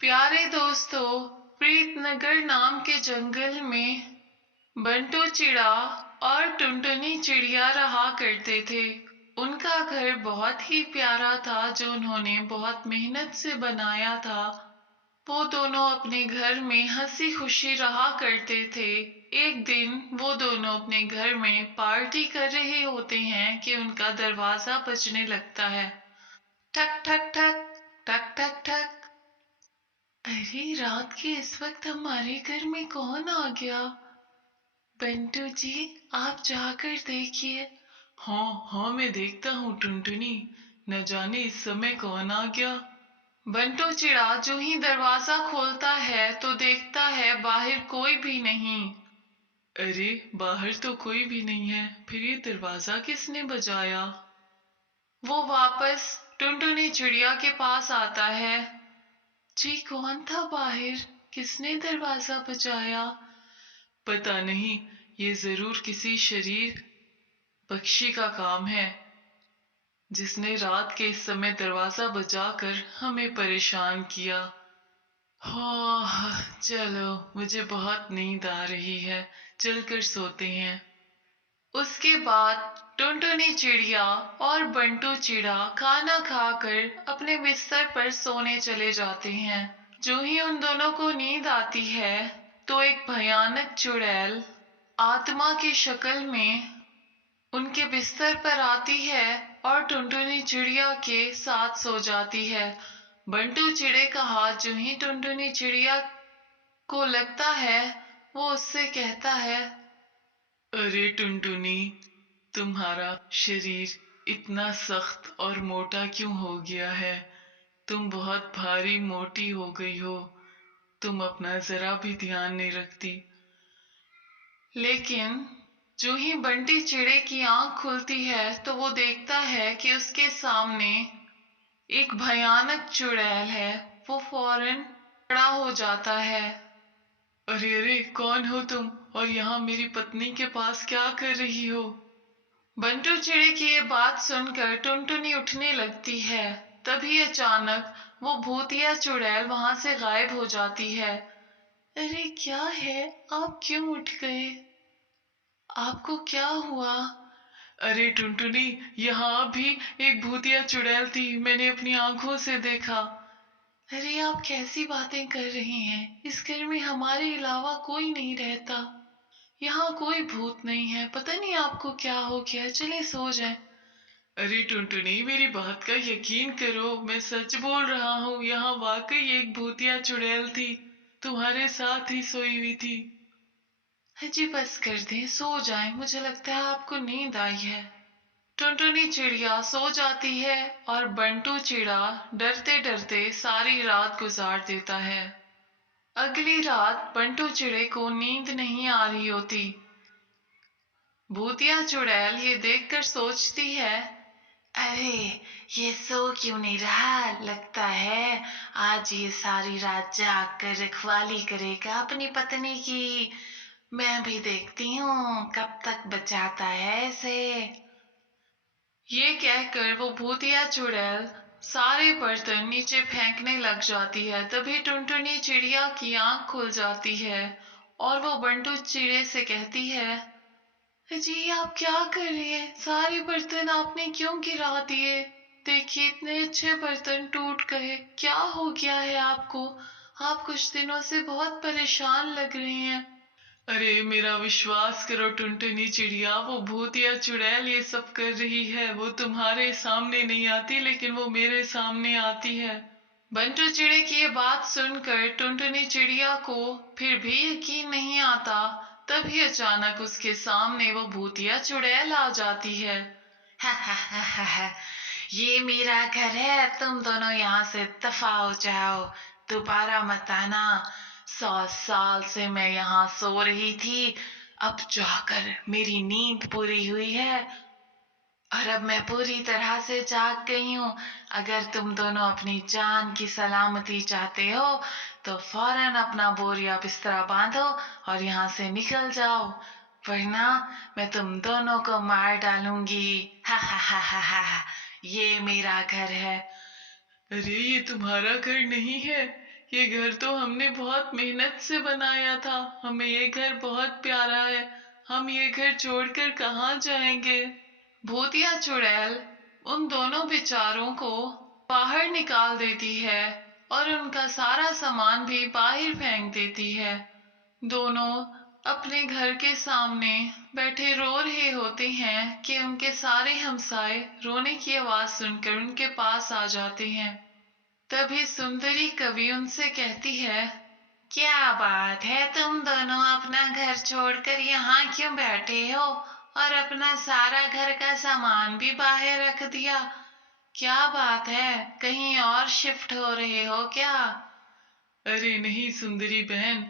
प्यारे दोस्तों, प्रीतनगर नाम के जंगल में बंटू चिड़ा और टुनटुनी चिड़िया रहा करते थे। उनका घर बहुत ही प्यारा था जो उन्होंने बहुत मेहनत से बनाया था। वो दोनों अपने घर में हंसी खुशी रहा करते थे। एक दिन वो दोनों अपने घर में पार्टी कर रहे होते हैं कि उनका दरवाजा बजने लगता है। ठक ठक ठक, ठक ठक ठक। अरे, रात के इस वक्त हमारे घर में कौन आ गया? बंटू जी, आप जाकर देखिए। हाँ हाँ, मैं देखता हूँ टुनटुनी। न जाने इस समय कौन आ गया। बंटू चिड़ा जो ही दरवाजा खोलता है तो देखता है बाहर कोई भी नहीं। अरे, बाहर तो कोई भी नहीं है, फिर ये दरवाजा किसने बजाया? वो वापस टुनटुनी चिड़िया के पास आता है। जी, कौन था बाहर? किसने दरवाजा बजाया? पता नहीं, ये जरूर किसी शरीर पक्षी का काम है जिसने रात के इस समय दरवाजा बजाकर हमें परेशान किया। हाँ, चलो, मुझे बहुत नींद आ रही है, चलकर सोते हैं। उसके बाद टुनटुनी चिड़िया और बंटू चिड़ा खाना खाकर अपने बिस्तर पर सोने चले जाते हैं। जो ही उन दोनों को नींद आती है तो एक भयानक चुड़ैल आत्मा की शक्ल में उनके बिस्तर पर आती है और टुनटुनी चिड़िया के साथ सो जाती है। बंटू चिड़े का हाथ जो ही टुनटुनी चिड़िया को लगता है वो उससे कहता है, अरे टुनटुनी, तुम्हारा शरीर इतना सख्त और मोटा क्यों हो गया है? तुम बहुत भारी मोटी हो गई हो। तुम अपना जरा भी ध्यान नहीं रखती। लेकिन जो ही बंटी चिड़े की आंख खुलती है तो वो देखता है कि उसके सामने एक भयानक चुड़ैल है। वो फौरन खड़ा हो जाता है। अरे अरे, कौन हो तुम और यहाँ मेरी पत्नी के पास क्या कर रही हो? बंटू चिड़े की ये बात सुनकर टुनटुनी उठने लगती है। तभी अचानक वो भूतिया चुड़ैल वहां से गायब हो जाती है। अरे, क्या है? आप क्यों उठ गए? आपको क्या हुआ? अरे टुनटुनी, यहाँ भी एक भूतिया चुड़ैल थी, मैंने अपनी आंखों से देखा। अरे, आप कैसी बातें कर रहे हैं? इस घर में हमारे अलावा कोई नहीं रहता। यहाँ कोई भूत नहीं है। पता नहीं आपको क्या हो गया। चलिए सो जाएं। अरे टुनटुनी, मेरी बात का यकीन करो, मैं सच बोल रहा हूँ। यहाँ वाकई एक भूतिया चुड़ैल थी, तुम्हारे साथ ही सोई हुई थी। जी, बस कर दें, सो जाएं। मुझे लगता है आपको नींद आई है। टुनटुनी चिड़िया सो जाती है और बंटू चिड़ा डरते डरते सारी रात गुजार देता है। अगली रात बंटू चिड़े को नींद नहीं आ रही होती। भूतिया चुड़ैल ये देखकर सोचती है, अरे, ये सो क्यों नहीं रहा? लगता है आज ये सारी रात जाग कर रखवाली करेगा अपनी पत्नी की। मैं भी देखती हूँ कब तक बचाता है इसे। ये कहकर वो भूतिया चुड़ैल सारे बर्तन नीचे फेंकने लग जाती है। तभी टुनटुनी चिड़िया की आंख खुल जाती है और वो बंटू चिड़े से कहती है, जी, आप क्या कर रही हैं? सारे बर्तन आपने क्यों गिरा दिए? देखिए, इतने अच्छे बर्तन टूट गए। क्या हो गया है आपको? आप कुछ दिनों से बहुत परेशान लग रहे हैं। अरे, मेरा विश्वास करो टुनटुनी चिड़िया, वो भूतिया चुड़ैल ये सब कर रही है। वो तुम्हारे सामने नहीं आती, लेकिन वो मेरे सामने आती है। बंटू चिड़े की ये बात सुनकर टुनटुनी चिड़िया को फिर भी यकीन नहीं आता। तभी अचानक उसके सामने वो भूतिया चुड़ैल आ जाती है। हा हा हा हा हा, ये मेरा घर है, तुम दोनों यहाँ से दफा हो जाओ, दोबारा मत आना। 100 साल से मैं यहाँ सो रही थी, अब जाकर मेरी नींद पूरी हुई है और अब मैं पूरी तरह से जाग गई हूँ। अगर तुम दोनों अपनी जान की सलामती चाहते हो तो फौरन अपना बोरिया बिस्तरा बांधो और यहाँ से निकल जाओ, वरना मैं तुम दोनों को मार डालूंगी। हा हा हा हा हा हा, ये मेरा घर है। अरे, ये तुम्हारा घर नहीं है, ये घर तो हमने बहुत मेहनत से बनाया था, हमें ये घर बहुत प्यारा है, हम ये घर छोड़कर कहाँ जाएंगे। भूतिया चुड़ैल उन दोनों बेचारों को बाहर निकाल देती है और उनका सारा सामान भी बाहर फेंक देती है। दोनों अपने घर के सामने बैठे रो रहे होते हैं कि उनके सारे हमसाए रोने की आवाज सुनकर उनके पास आ जाते हैं। तभी सुंदरी कवि उनसे कहती है, क्या बात है, तुम दोनों अपना घर छोड़कर यहाँ क्यों बैठे हो और अपना सारा घर का सामान भी बाहर रख दिया? क्या बात है, कहीं और शिफ्ट हो रहे हो क्या? अरे नहीं सुंदरी बहन,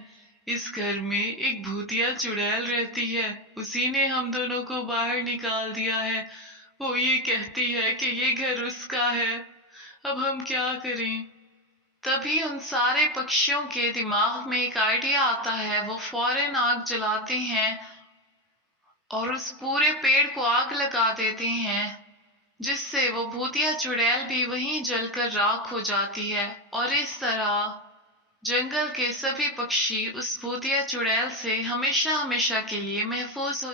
इस घर में एक भूतिया चुड़ैल रहती है, उसी ने हम दोनों को बाहर निकाल दिया है। वो ये कहती है कि ये घर उसका है, अब हम क्या करें। तभी उन सारे पक्षियों के दिमाग में एक आइडिया आता है। वो फौरन आग जलाते हैं और उस पूरे पेड़ को आग लगा देते हैं, जिससे वो भूतिया चुड़ैल भी वहीं जलकर राख हो जाती है। और इस तरह जंगल के सभी पक्षी उस भूतिया चुड़ैल से हमेशा हमेशा के लिए महफूज हो